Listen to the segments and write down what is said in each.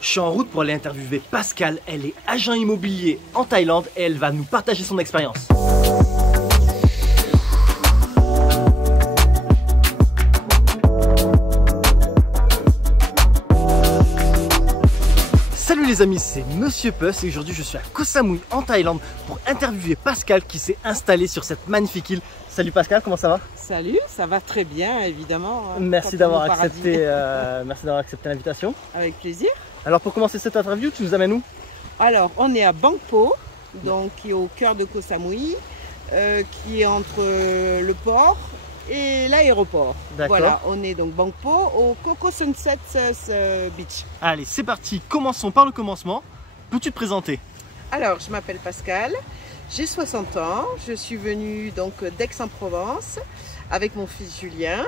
Je suis en route pour aller interviewer Pascal, elle est agent immobilier en Thaïlande et elle va nous partager son expérience. Salut les amis, c'est Monsieur Puss et aujourd'hui je suis à Koh Samui en Thaïlande pour interviewer Pascal qui s'est installé sur cette magnifique île. Salut Pascal, comment ça va? Salut, ça va très bien évidemment. Merci d'avoir accepté l'invitation. Avec plaisir. Alors pour commencer cette interview, tu nous amènes où? Alors on est à Bang Po, donc qui est au cœur de Koh Samui, qui est entre le port et l'aéroport. Voilà, on est donc Bang Po au Coco Sunset Beach. Allez, c'est parti, commençons par le commencement. Peux-tu te présenter? Alors, je m'appelle Pascal, j'ai 60 ans, je suis venue donc d'Aix-en-Provence avec mon fils Julien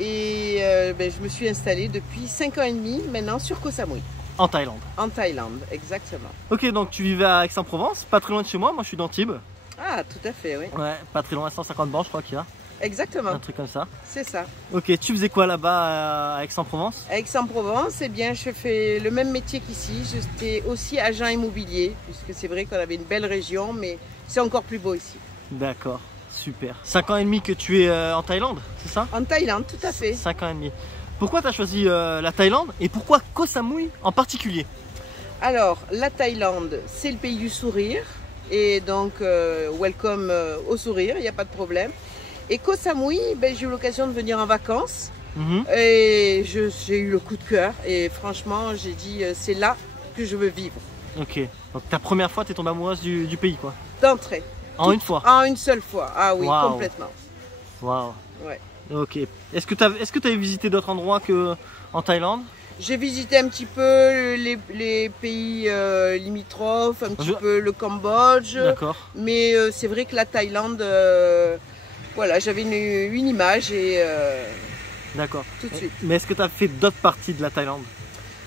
et je me suis installée depuis 5 ans et demi maintenant sur Koh Samui. En Thaïlande? En Thaïlande, exactement. Ok, donc tu vivais à Aix-en-Provence, pas très loin de chez moi, moi je suis d'Antibes. Ah, tout à fait, oui. Ouais, pas très loin, 150 bornes je crois qu'il y a. Exactement. Un truc comme ça. C'est ça. Ok, tu faisais quoi là-bas à Aix-en-Provence? À Aix-en-Provence, eh bien, je fais le même métier qu'ici. J'étais aussi agent immobilier, puisque c'est vrai qu'on avait une belle région, mais c'est encore plus beau ici. D'accord, super. 5 ans et demi que tu es en Thaïlande, c'est ça? En Thaïlande, tout à fait. 5 ans et demi. Pourquoi tu as choisi la Thaïlande et pourquoi Koh Samui en particulier? Alors, la Thaïlande, c'est le pays du sourire. Et donc, welcome au sourire, il n'y a pas de problème. Et Koh Samui, j'ai eu l'occasion de venir en vacances et j'ai eu le coup de cœur et franchement j'ai dit c'est là que je veux vivre. Ok, donc ta première fois tu es tombée amoureuse du pays quoi? D'entrée. En une fois? En une seule fois, ah oui, wow. Complètement. Waouh. Ouais. Ok, est-ce que tu as visité d'autres endroits qu'en Thaïlande? J'ai visité un petit peu les pays limitrophes, un petit peu le Cambodge. D'accord. Mais c'est vrai que la Thaïlande... voilà, j'avais une image et d'accord. Tout de suite. Mais est-ce que tu as fait d'autres parties de la Thaïlande?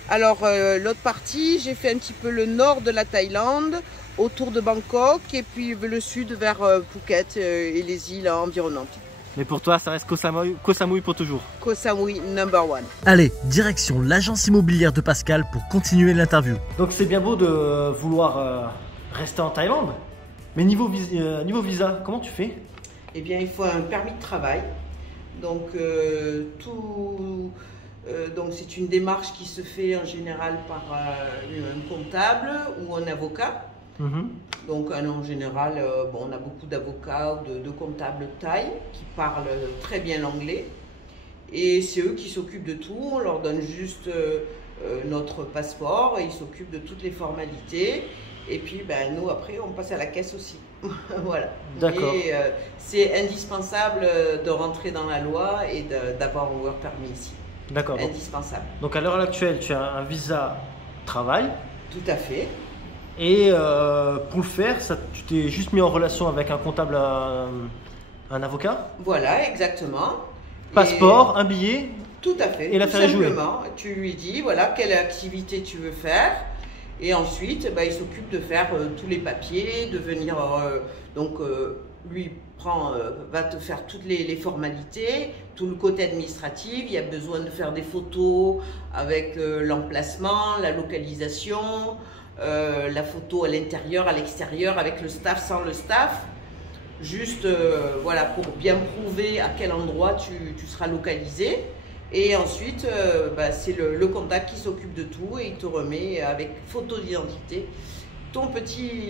Alors, l'autre partie, j'ai fait un petit peu le nord de la Thaïlande, autour de Bangkok, et puis le sud vers Phuket et les îles environnantes. Mais pour toi, ça reste Koh Samui pour toujours? Koh Samui #1. Allez, direction l'agence immobilière de Pascal pour continuer l'interview. Donc c'est bien beau de vouloir rester en Thaïlande, mais niveau visa, comment tu fais? Eh bien, il faut un permis de travail. Donc, donc c'est une démarche qui se fait en général par un comptable ou un avocat. Donc, en général, on a beaucoup d'avocats ou de comptables thaïs qui parlent très bien l'anglais. Et c'est eux qui s'occupent de tout. On leur donne juste notre passeport et ils s'occupent de toutes les formalités. Et puis, nous, après, on passe à la caisse aussi. Voilà. D'accord. Et c'est indispensable de rentrer dans la loi et d'avoir un work permit ici. D'accord. Indispensable. Donc, à l'heure actuelle, tu as un visa travail. Tout à fait. Et pour le faire, tu t'es juste mis en relation avec un comptable, un avocat? Voilà, exactement. Passeport, un billet. Tout à fait. Et l'affaire est jouée. Simplement, tu lui dis, voilà, quelle activité tu veux faire. Et ensuite, il s'occupe de faire tous les papiers, de venir, lui va te faire toutes les formalités, tout le côté administratif. Il y a besoin de faire des photos avec l'emplacement, la localisation, la photo à l'intérieur, à l'extérieur, avec le staff, sans le staff. Juste, voilà, pour bien prouver à quel endroit tu seras localisé. Et ensuite, c'est le comptable qui s'occupe de tout et il te remet avec photo d'identité ton petit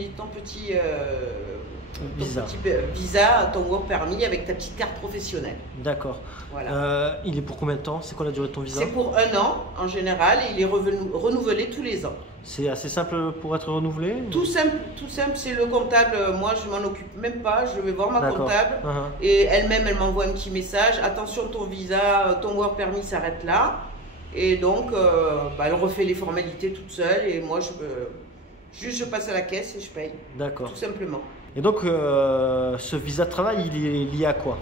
visa, ton work permit avec ta petite carte professionnelle. D'accord. Voilà. Il est pour combien de temps? C'est quoi la durée de ton visa? C'est pour 1 an en général et il est renouvelé tous les ans. C'est assez simple pour être renouvelé? Tout simple, c'est le comptable. Moi, je m'en occupe même pas. Je vais voir ma comptable et elle-même, elle m'envoie un petit message. Attention, ton visa, ton work permit s'arrête là. Et donc, elle refait les formalités toute seule et moi, je passe à la caisse et je paye. D'accord. Tout simplement. Et donc, ce visa de travail, il est lié à quoi?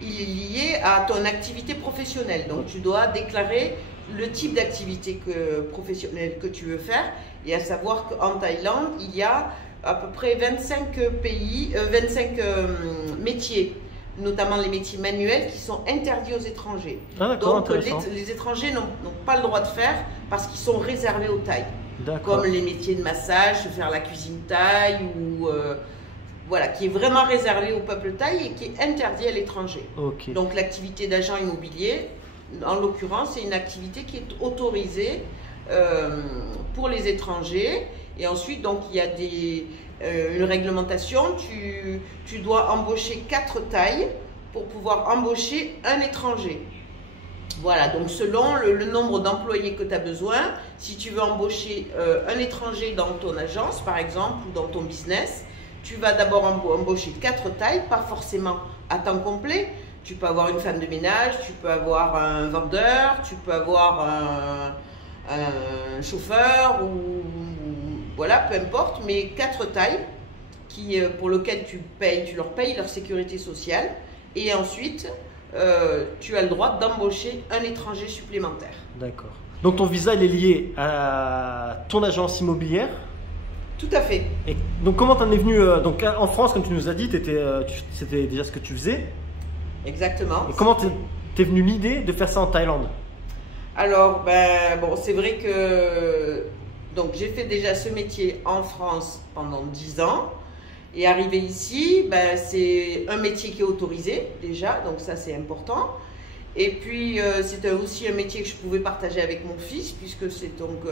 Il est lié à ton activité professionnelle. Donc, tu dois déclarer le type d'activité professionnelle que tu veux faire. Et à savoir qu'en Thaïlande, il y a à peu près 25 métiers, notamment les métiers manuels, qui sont interdits aux étrangers. Ah, donc, les étrangers n'ont pas le droit de faire parce qu'ils sont réservés aux Thaïs. D'accord. Comme les métiers de massage, faire la cuisine thaï ou voilà, qui est vraiment réservé au peuple thaï et qui est interdit à l'étranger. Ok. Donc l'activité d'agent immobilier, en l'occurrence, c'est une activité qui est autorisée pour les étrangers. Et ensuite, donc il y a une réglementation. Tu dois embaucher 4 Thaïs pour pouvoir embaucher un étranger. Voilà, donc selon le nombre d'employés que tu as besoin, si tu veux embaucher un étranger dans ton agence, par exemple, ou dans ton business, tu vas d'abord embaucher 4 Thaïs, pas forcément à temps complet. Tu peux avoir une femme de ménage, tu peux avoir un vendeur, tu peux avoir un chauffeur, ou voilà, peu importe, mais 4 Thaïs pour lesquels tu leur payes leur sécurité sociale, et ensuite tu as le droit d'embaucher un étranger supplémentaire. D'accord. Donc ton visa il est lié à ton agence immobilière? Tout à fait. Et donc comment tu en es venu donc en France, comme tu nous as dit, c'était déjà ce que tu faisais? Exactement. Et comment t'es venu l'idée de faire ça en Thaïlande? Alors, bon, c'est vrai que donc j'ai fait déjà ce métier en France pendant 10 ans. Et arrivé ici, c'est un métier qui est autorisé déjà, donc ça c'est important. Et puis c'était aussi un métier que je pouvais partager avec mon fils, puisque c'est donc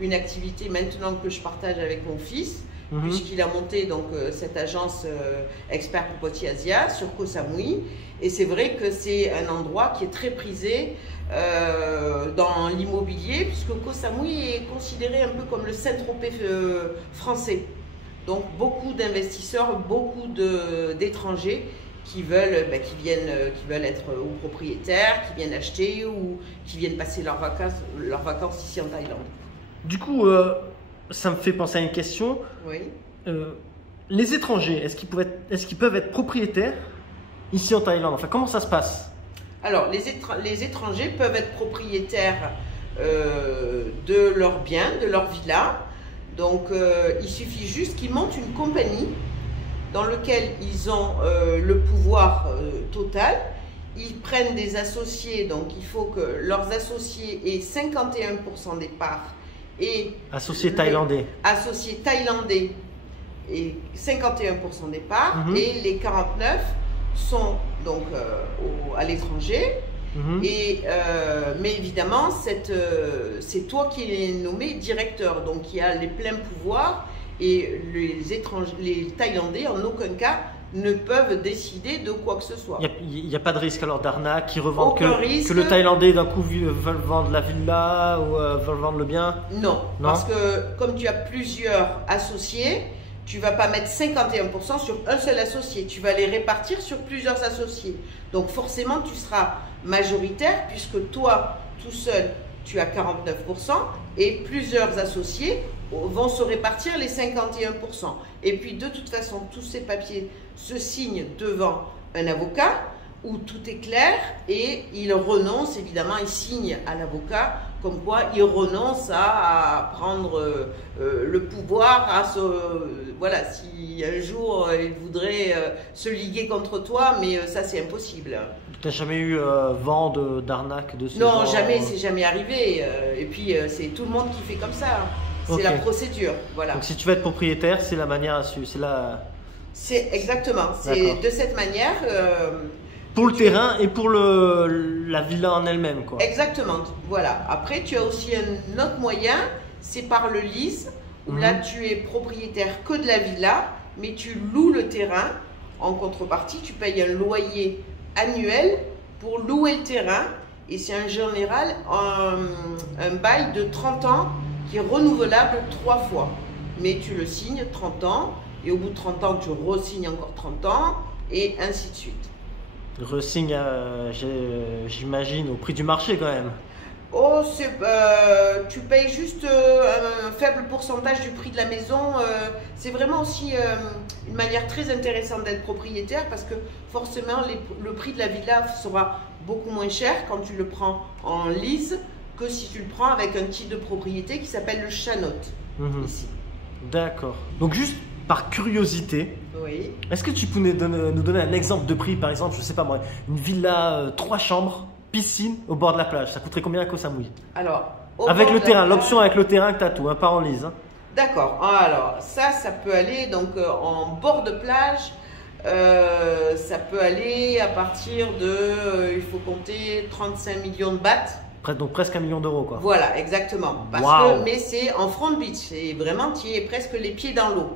une activité maintenant que je partage avec mon fils, puisqu'il a monté donc cette agence Expert pour Poitiers Asia sur Koh Samui. Et c'est vrai que c'est un endroit qui est très prisé dans l'immobilier, puisque Koh Samui est considéré un peu comme le Saint-Tropez français. Donc beaucoup d'investisseurs, beaucoup d'étrangers qui veulent être ou propriétaires, qui viennent acheter ou qui viennent passer leurs vacances ici en Thaïlande. Du coup, ça me fait penser à une question. Oui. Les étrangers, est-ce qu'ils peuvent être propriétaires ici en Thaïlande? Enfin, comment ça se passe? Alors, les étrangers peuvent être propriétaires de leurs biens, de leur villa. Donc, il suffit juste qu'ils montent une compagnie dans laquelle ils ont le pouvoir total. Ils prennent des associés, donc il faut que leurs associés aient 51% des parts. Et associés thaïlandais. Associés thaïlandais et 51% des parts. Et les 49 sont donc à l'étranger. Mais évidemment, c'est toi qui es nommé directeur, donc il y a les pleins pouvoirs, et les Thaïlandais en aucun cas ne peuvent décider de quoi que ce soit. Il n'y a pas de risque alors d'arnaque qui revendent que le Thaïlandais d'un coup veut vendre la villa ou veut vendre le bien? Non, parce que comme tu as plusieurs associés, tu ne vas pas mettre 51% sur un seul associé, tu vas les répartir sur plusieurs associés. Donc forcément, tu seras majoritaire puisque toi, tout seul, tu as 49% et plusieurs associés vont se répartir les 51%. Et puis de toute façon, tous ces papiers se signent devant un avocat où tout est clair et il renonce, évidemment, il signe à l'avocat comme quoi il renonce à prendre le pouvoir, voilà, si un jour il voudrait se liguer contre toi, mais ça c'est impossible. Tu n'as jamais eu vent d'arnaque de ce genre? Non, jamais, c'est jamais arrivé. Et puis c'est tout le monde qui fait comme ça. C'est la procédure, voilà. Donc si tu veux être propriétaire, c'est la manière à suivre, c'est exactement, c'est de cette manière. Pour le terrain et pour la villa en elle-même, quoi. Exactement, voilà. Après, tu as aussi un autre moyen, c'est par le lease, où là, tu es propriétaire que de la villa, mais tu loues le terrain. En contrepartie, tu payes un loyer annuel pour louer le terrain. Et c'est en général un bail de 30 ans qui est renouvelable 3 fois. Mais tu le signes 30 ans, et au bout de 30 ans, tu re-signes encore 30 ans, et ainsi de suite. Resigne, j'imagine, au prix du marché quand même. Oh, tu payes juste un faible pourcentage du prix de la maison. C'est vraiment aussi une manière très intéressante d'être propriétaire parce que forcément le prix de la villa sera beaucoup moins cher quand tu le prends en lease que si tu le prends avec un titre de propriété qui s'appelle le Chanot ici. D'accord. Donc juste par curiosité, oui. Est-ce que tu peux nous donner un exemple de prix, par exemple, je sais pas moi, une villa 3 chambres, piscine au bord de la plage, ça coûterait combien à Koh Samui? Alors, Avec bord le de la terrain, plage. l'option avec le terrain que tu as tout, hein, pas en lise. Hein. D'accord. Alors, ça peut aller donc en bord de plage. Ça peut aller à partir de, il faut compter 35 millions de bahts. Donc presque 1 million d'euros, quoi. Voilà, exactement. Mais c'est en front beach. C'est vraiment, tu es presque les pieds dans l'eau.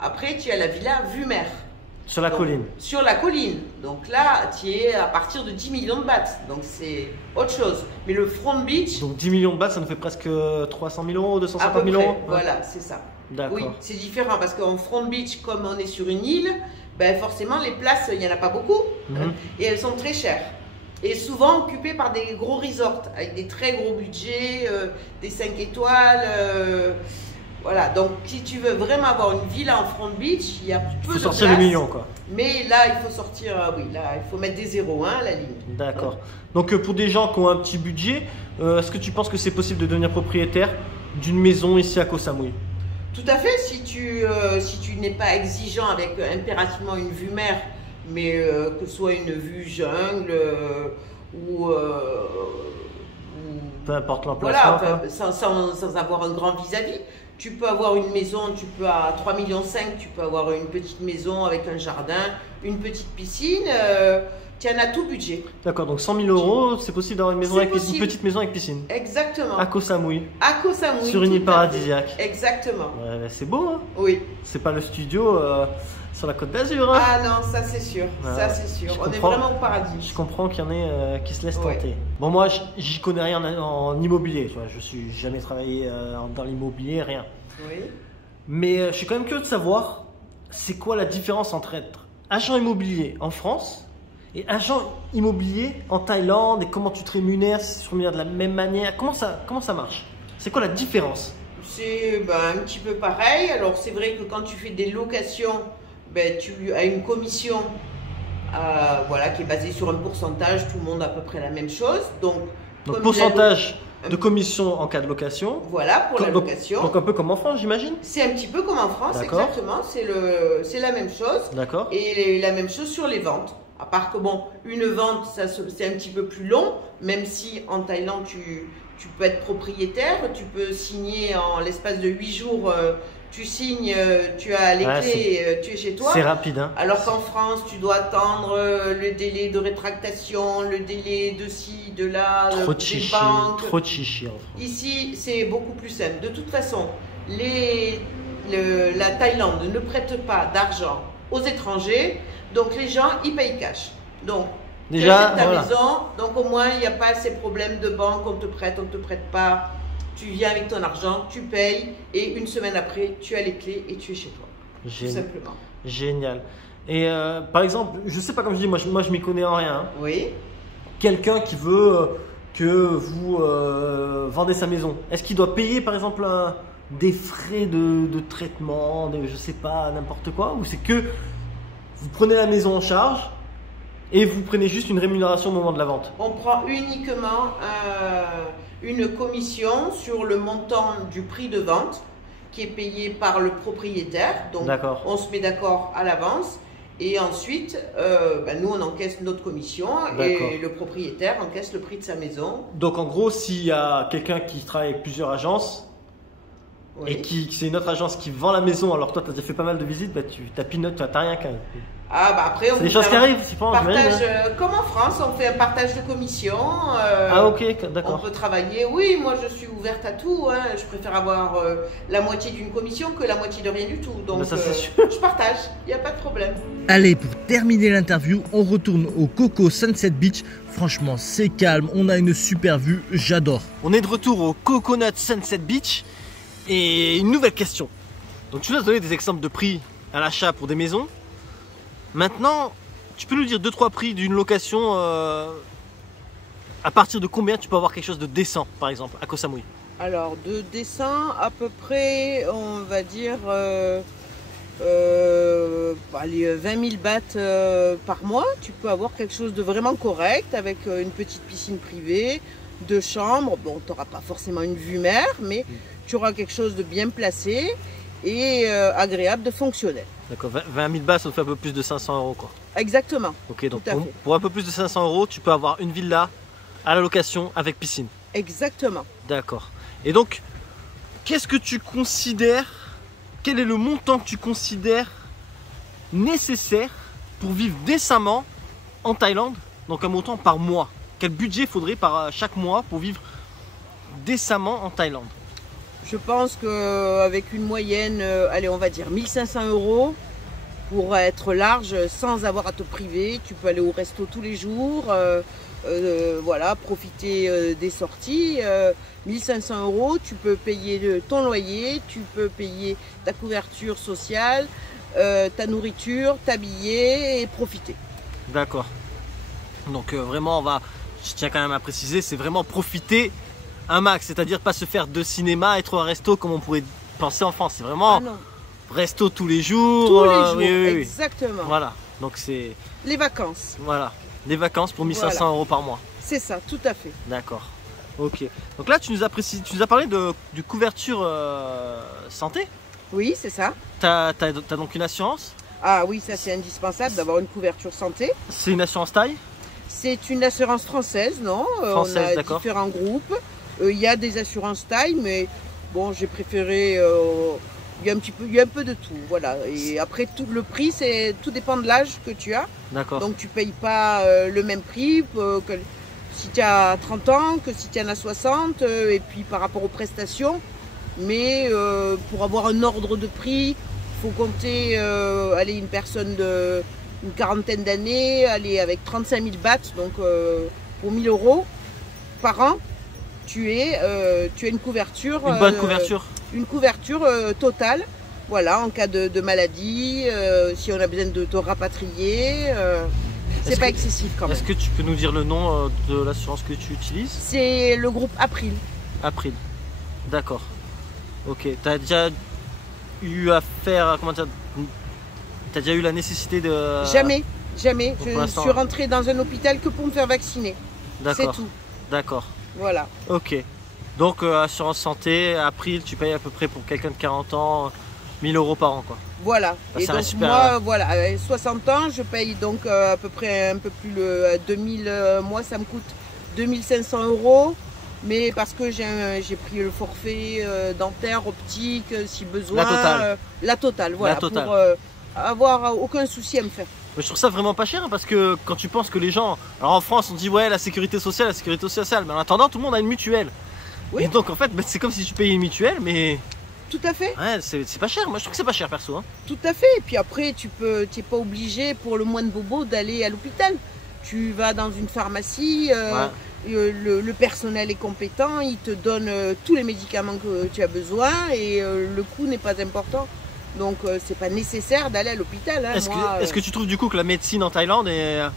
Après, tu as la villa vue mer. Sur la colline. Sur la colline. Donc là, tu es à partir de 10 millions de bahts. Donc c'est autre chose. Mais le front beach. Donc 10 millions de bahts, ça nous fait presque 300 000 euros, 250 000 euros. Voilà, c'est ça. D'accord. Oui, c'est différent parce qu'en front beach, comme on est sur une île, ben forcément les places, il n'y en a pas beaucoup. Et elles sont très chères. Et souvent occupées par des gros resorts avec des très gros budgets, des 5 étoiles. Voilà, donc si tu veux vraiment avoir une villa en front beach, il y a peu de place. Il faut sortir les millions, quoi. Mais là, il faut sortir, oui, là, il faut mettre des zéros, hein, la ligne. D'accord. Donc pour des gens qui ont un petit budget, est-ce que tu penses que c'est possible de devenir propriétaire d'une maison ici à Koh Samui? Tout à fait, si tu n'es pas exigeant avec impérativement une vue mer, mais que ce soit une vue jungle ou peu importe l'emplacement. Voilà, sans avoir un grand vis-à-vis. Tu peux avoir une maison, tu peux à 3,5 millions, tu peux avoir une petite maison avec un jardin, une petite piscine, tu en as tout budget. D'accord, donc 100 000 euros, c'est possible d'avoir une petite maison avec piscine. Exactement. À Koh Samui. À Koh Samui. Sur une île paradisiaque. Exactement. Ouais, c'est beau, hein? Oui. C'est pas le studio sur la Côte d'Azur. Hein? Ah non, ça c'est sûr. Ça c'est sûr. On est vraiment au paradis. Je comprends qu'il y en ait qui se laissent tenter. Bon, moi, j'y connais rien en immobilier. Tu vois, je suis jamais travaillé dans l'immobilier, rien. Oui. Mais je suis quand même curieux de savoir, c'est quoi la différence entre être agent immobilier en France et agent immobilier en Thaïlande, et comment tu te rémunères, si tu te rémunères de la même manière, comment ça marche? C'est quoi la différence? C'est un petit peu pareil. Alors c'est vrai que quand tu fais des locations, tu as une commission voilà, qui est basée sur un pourcentage, tout le monde a à peu près la même chose. Donc pourcentage de commission en cas de location. Voilà, pour la location. Donc un peu comme en France, j'imagine? C'est un petit peu comme en France, exactement. C'est la même chose. D'accord. Et la même chose sur les ventes. À part que bon, une vente, c'est un petit peu plus long, même si en Thaïlande, tu peux être propriétaire, tu peux signer en l'espace de 8 jours, tu signes, tu as les clés, tu es chez toi. C'est rapide. Hein. Alors qu'en France, tu dois attendre le délai de rétractation, le délai de ci, de là, trop de chichi, banques. Trop de chichi en France. Ici, c'est beaucoup plus simple. De toute façon, la Thaïlande ne prête pas d'argent aux étrangers, donc les gens, ils payent cash. Donc, déjà, tu achètes ta maison, donc au moins, il n'y a pas ces problèmes de banque, on te prête pas. Tu viens avec ton argent, tu payes, et une semaine après, tu as les clés et tu es chez toi. Tout simplement. Génial. Et par exemple, je sais pas, comme je dis, moi je m'y connais en rien. Hein. Oui. Quelqu'un qui veut que vous vendez sa maison, est-ce qu'il doit payer par exemple des frais de traitement, je sais pas, n'importe quoi, ou c'est que vous prenez la maison en charge et vous prenez juste une rémunération au moment de la vente? On prend uniquement une commission sur le montant du prix de vente qui est payé par le propriétaire. Donc on se met d'accord à l'avance et ensuite nous on encaisse notre commission et le propriétaire encaisse le prix de sa maison. Donc en gros, s'il y a quelqu'un qui travaille avec plusieurs agences, oui, et c'est une autre agence qui vend la maison, alors toi tu as déjà fait pas mal de visites, tu tapinotes, tu n'as rien qu'à. Après, c'est des choses qui arrivent, si partage, comme en France, on fait un partage de commission. Ok, d'accord. On peut travailler. Oui, moi je suis ouverte à tout. Hein. Je préfère avoir la moitié d'une commission que la moitié de rien du tout. Donc je partage, il n'y a pas de problème. Allez, pour terminer l'interview, on retourne au Coco Sunset Beach. Franchement, c'est calme, on a une super vue, j'adore. On est de retour au Coconut Sunset Beach. Et une nouvelle question. Donc tu nous as donné des exemples de prix à l'achat pour des maisons. Maintenant, tu peux nous dire 2-3 prix d'une location à partir de combien tu peux avoir quelque chose de décent, par exemple, à Koh Samui? Alors, de décent, à peu près, on va dire 20 000 bahts par mois. Tu peux avoir quelque chose de vraiment correct avec une petite piscine privée, 2 chambres. Bon, tu n'auras pas forcément une vue mer, mais tu auras quelque chose de bien placé et agréable, de fonctionnel. D'accord, 20 000 bahts, ça nous fait un peu plus de 500 euros, quoi. Exactement. Ok, donc pour un peu plus de 500 euros, tu peux avoir une villa à la location avec piscine. Exactement. D'accord. Et donc, qu'est-ce que tu considères, quel est le montant que tu considères nécessaire pour vivre décemment en Thaïlande? Donc un montant par mois. Quel budget faudrait par chaque mois pour vivre décemment en Thaïlande? Je pense qu'avec une moyenne, allez, on va dire 1500 € pour être large sans avoir à te priver. Tu peux aller au resto tous les jours, voilà, profiter des sorties. 1500 €, tu peux payer ton loyer, tu peux payer ta couverture sociale, ta nourriture, t'habiller et profiter. D'accord. Donc vraiment, je tiens quand même à préciser, c'est vraiment profiter un max, c'est-à-dire pas se faire de cinéma, être au resto comme on pourrait penser en France. C'est vraiment resto tous les jours. Tous les jours, oui, exactement. Voilà, donc c'est... Les vacances. Voilà, des vacances pour 1500 € par mois. C'est ça, tout à fait. D'accord. Ok. Donc là, tu nous as parlé de couverture santé. Oui, c'est ça. T'as donc une assurance? Ah oui, ça c'est indispensable d'avoir une couverture santé. C'est une assurance taille? C'est une assurance française, non? Française, on a différents groupes. Il y a des assurances taille, mais bon, j'ai préféré... il y a un peu de tout, voilà. Et après, tout le prix, tout dépend de l'âge que tu as. D'accord. Donc tu ne payes pas le même prix que si tu as 30 ans, que si tu en as 60, et puis par rapport aux prestations. Mais pour avoir un ordre de prix, il faut compter allez, une personne d'une quarantaine d'années, aller avec 35 000 bahts, donc pour 1000 € par an, tu as une couverture. Une bonne couverture. Une couverture totale, voilà, en cas de maladie, si on a besoin de te rapatrier. C'est pas excessif quand même. Est-ce que tu peux nous dire le nom de l'assurance que tu utilises? C'est le groupe April. April. D'accord. Ok. T'as déjà eu à faire, comment dire, t'as déjà eu la nécessité de... Jamais, jamais. Donc, Je suis rentrée dans un hôpital que pour me faire vacciner. C'est tout. D'accord. Voilà. Ok. Donc assurance santé, April, tu payes à peu près pour quelqu'un de 40 ans 1000 € par an, quoi. Voilà. Bah, et donc super... moi, voilà, à 60 ans, je paye donc à peu près un peu plus le 2000. Moi, ça me coûte 2500 €. Mais parce que j'ai pris le forfait dentaire, optique, si besoin. La totale. La totale, voilà. La totale. Pour avoir aucun souci à me faire. Je trouve ça vraiment pas cher, hein, parce que quand tu penses que les gens... Alors en France, on dit ouais, la sécurité sociale, mais en attendant, tout le monde a une mutuelle. Oui. Et donc en fait, c'est comme si tu payais une mutuelle, mais... Tout à fait. Ouais, c'est pas cher. Moi, je trouve que c'est pas cher, perso. Hein. Tout à fait. Et puis après, tu n'es pas obligé pour le moindre bobo d'aller à l'hôpital. Tu vas dans une pharmacie, le personnel est compétent, il te donne tous les médicaments que tu as besoin et le coût n'est pas important. Donc c'est pas nécessaire d'aller à l'hôpital. Hein. Est-ce que tu trouves du coup que la médecine en Thaïlande est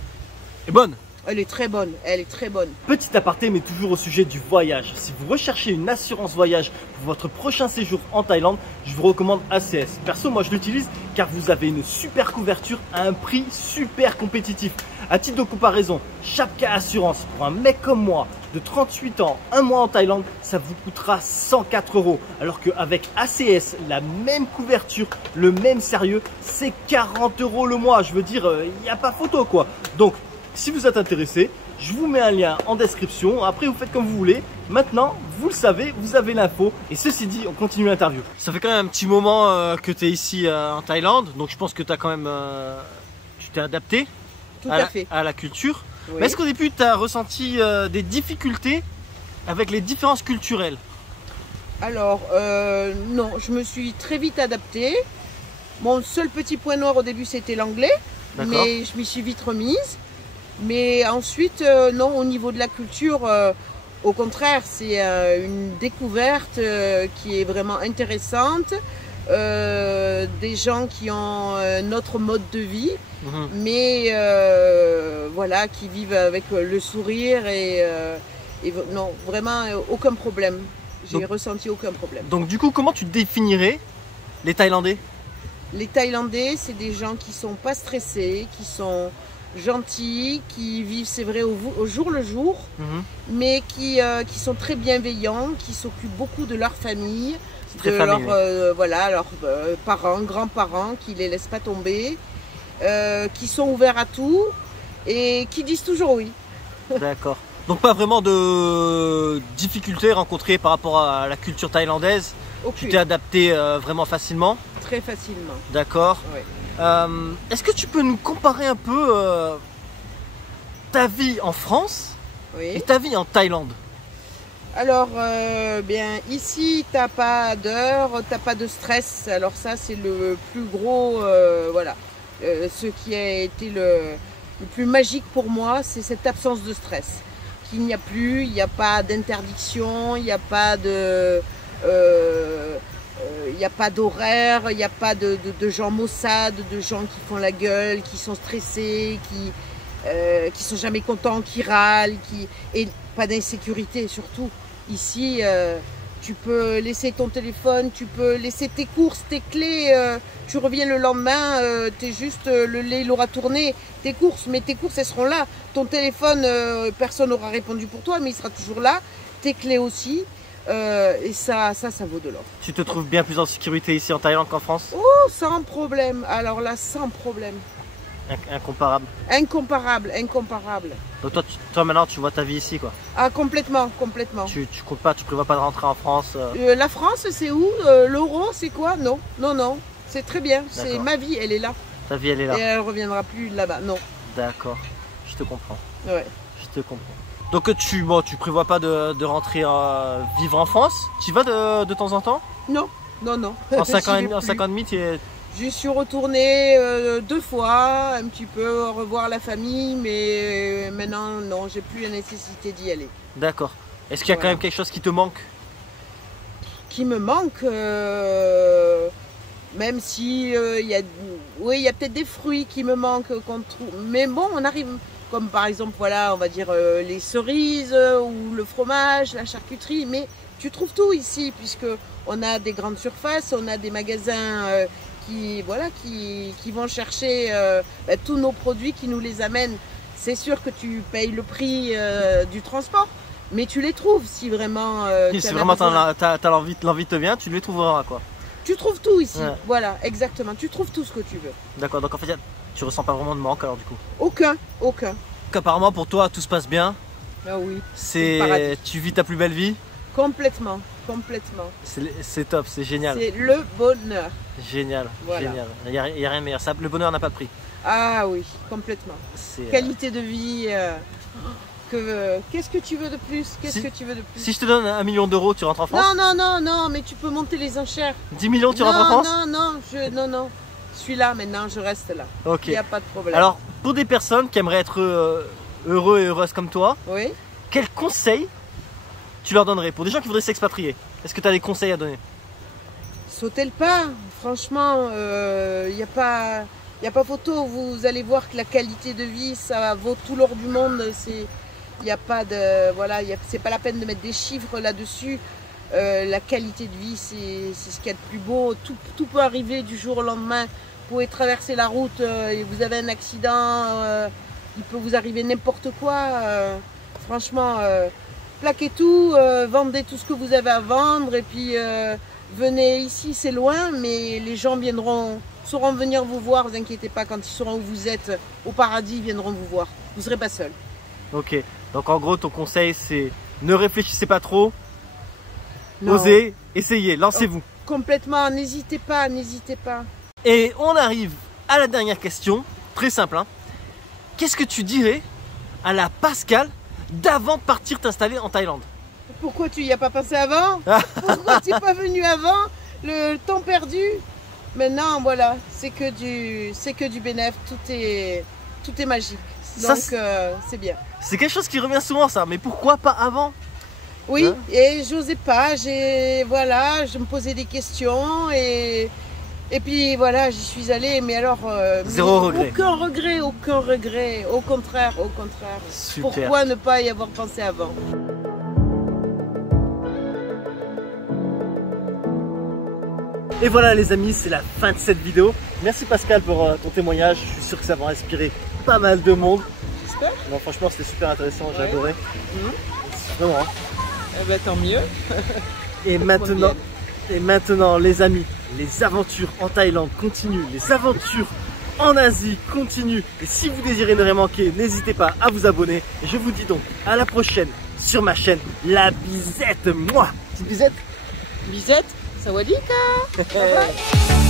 bonne? Elle est très bonne, elle est très bonne. Petit aparté, mais toujours au sujet du voyage. Si vous recherchez une assurance voyage pour votre prochain séjour en Thaïlande, je vous recommande ACS. Perso, moi je l'utilise car vous avez une super couverture à un prix super compétitif. À titre de comparaison, Chapka Assurance pour un mec comme moi de 38 ans, un mois en Thaïlande, ça vous coûtera 104 €. Alors qu'avec ACS, la même couverture, le même sérieux, c'est 40 € le mois. Je veux dire, il n'y a pas photo quoi. Donc, si vous êtes intéressé, je vous mets un lien en description. Après, vous faites comme vous voulez. Maintenant, vous le savez, vous avez l'info. Et ceci dit, on continue l'interview. Ça fait quand même un petit moment que tu es ici en Thaïlande. Donc, je pense que tu as quand même... tu t'es adapté à la culture. Oui. Mais est-ce qu'au début, tu as ressenti des difficultés avec les différences culturelles? Alors, non. Je me suis très vite adaptée. Mon seul petit point noir au début, c'était l'anglais. Mais je m'y suis vite remise. Mais ensuite, non, au niveau de la culture, au contraire, c'est une découverte qui est vraiment intéressante. Des gens qui ont un autre mode de vie, mais voilà, qui vivent avec le sourire et non, vraiment aucun problème. J'ai ressenti aucun problème. Donc du coup, comment tu définirais les Thaïlandais? Les Thaïlandais, c'est des gens qui sont pas stressés, qui sont gentils, qui vivent, c'est vrai, au jour le jour, mais qui sont très bienveillants, qui s'occupent beaucoup de leur famille, de leurs parents, grands-parents, qui les laissent pas tomber, qui sont ouverts à tout et qui disent toujours oui. D'accord. Donc pas vraiment de difficultés rencontrées par rapport à la culture thaïlandaise. Tu Aucune. t'es adapté vraiment facilement. Très facilement. D'accord. Ouais. Est-ce que tu peux nous comparer un peu ta vie en France et Oui. ta vie en Thaïlande? Alors, bien, ici, t'as pas d'heure, t'as pas de stress. Alors ça, c'est le plus gros, voilà. Ce qui a été le plus magique pour moi, c'est cette absence de stress. Qu'il n'y a plus, il n'y a pas d'interdiction, il n'y a pas de... il n'y a pas d'horaire, il n'y a pas de gens maussades, de gens qui font la gueule, qui sont stressés, qui sont jamais contents, qui râlent, et pas d'insécurité surtout. Ici, tu peux laisser ton téléphone, tu peux laisser tes courses, tes clés, tu reviens le lendemain, t'es juste, le lait il aura tourné, tes courses, mais tes courses elles seront là. Ton téléphone, personne n'aura répondu pour toi, mais il sera toujours là, tes clés aussi. Et ça vaut de l'or. Tu te trouves bien plus en sécurité ici en Thaïlande qu'en France? Oh, sans problème. Alors là, sans problème. Incomparable. Incomparable, incomparable. Donc toi maintenant tu vois ta vie ici quoi. Ah, complètement, complètement. Tu comptes pas, tu prévois pas de rentrer en France La France, c'est où? L'euro, c'est quoi? Non, non, non. C'est très bien. C'est D'accord. ma vie, elle est là. Ta vie elle est là. Et elle reviendra plus là-bas. Non. D'accord. Je te comprends. Ouais. Je te comprends. Donc tu prévois pas de rentrer vivre en France? Tu y vas de temps en temps? Non, non, non. En 5 ans, J'y vais en plus. 5 ans et demi, tu es... Je suis retournée 2 fois, un petit peu revoir la famille, mais maintenant, non, j'ai plus la nécessité d'y aller. D'accord. Est-ce qu'il y a quand Voilà. même quelque chose qui te manque? Qui me manque, même si oui, il y a peut-être des fruits qui me manquent qu'on trouve. Mais bon, on arrive, comme par exemple, voilà, on va dire les cerises ou le fromage, la charcuterie, mais tu trouves tout ici, puisque on a des grandes surfaces, on a des magasins qui vont chercher tous nos produits, qui nous les amènent. C'est sûr que tu payes le prix du transport, mais tu les trouves si vraiment tu Si en as vraiment besoin. t'as l'envie te vient, tu les trouveras quoi. Tu trouves tout ici, Ouais. voilà, exactement. Tu trouves tout ce que tu veux. D'accord, donc en fait tu ressens pas vraiment de manque alors du coup. Aucun, aucun. Donc, apparemment pour toi tout se passe bien, Ah oui, le paradis. tu vis ta plus belle vie, Complètement, complètement. c'est top, c'est génial. C'est le bonheur. Génial, Voilà. génial. Il n'y a rien de meilleur. Ça, le bonheur n'a pas de prix. Ah oui, complètement. C'est, Qualité de vie. Qu'est-ce que tu veux de plus? Qu'est-ce Si- que tu veux de plus? Si je te donne 1 million d'euros, tu rentres en France? Non, non, non, non, mais tu peux monter les enchères. 10 millions, tu non, rentres en France? non, non. Je suis là maintenant, je reste là. Ok. Il n'y a pas de problème. Alors, pour des personnes qui aimeraient être heureux et heureuses comme toi, Oui. quels conseils tu leur donnerais pour des gens qui voudraient s'expatrier? Est-ce que tu as des conseils à donner? Sautez le pas, franchement, il n'y a pas photo. Vous allez voir que la qualité de vie, ça vaut tout l'or du monde. Il n'y a pas de, voilà, c'est pas la peine de mettre des chiffres là-dessus. La qualité de vie, c'est ce qu'il y a de plus beau. Tout peut arriver du jour au lendemain. Vous pouvez traverser la route et vous avez un accident. Il peut vous arriver n'importe quoi. Franchement, plaquez tout, vendez tout ce que vous avez à vendre et puis venez ici, c'est loin, mais les gens sauront venir vous voir, vous inquiétez pas, quand ils sauront où vous êtes, au paradis, ils viendront vous voir. Vous ne serez pas seul. Ok. Donc en gros, ton conseil, c'est ne réfléchissez pas trop, Non. osez, essayez, lancez-vous. Complètement, n'hésitez pas, n'hésitez pas. Et on arrive à la dernière question, très simple. Hein. Qu'est-ce que tu dirais à la Pascal d'avant de partir t'installer en Thaïlande? Pourquoi tu n'y as pas pensé avant? Pourquoi tu n'es pas venu avant? Le temps perdu. Maintenant, voilà, c'est que du bénéf, tout est magique. Ça, Donc, c'est bien. C'est quelque chose qui revient souvent ça, mais pourquoi pas avant? Oui, Hein? et j'osais pas, je me posais des questions et puis voilà, j'y suis allée, mais alors... Zéro mais regret. aucun regret, au contraire. Super. Pourquoi ne pas y avoir pensé avant? Et voilà les amis, c'est la fin de cette vidéo. Merci Pascal pour ton témoignage, je suis sûr que ça va inspirer pas mal de monde. J'espère. Non, franchement c'était super intéressant, j'ai Ouais. adoré. Mhm. Vraiment. Hein. Eh ben, tant mieux. Et maintenant les amis, les aventures en Thaïlande continuent, les aventures en Asie continue. Et si vous désirez ne rien manquer, n'hésitez pas à vous abonner. Et je vous dis donc à la prochaine sur ma chaîne La Bizette. Moi, petite Bizette. Bizette, sawadika. Bye bye.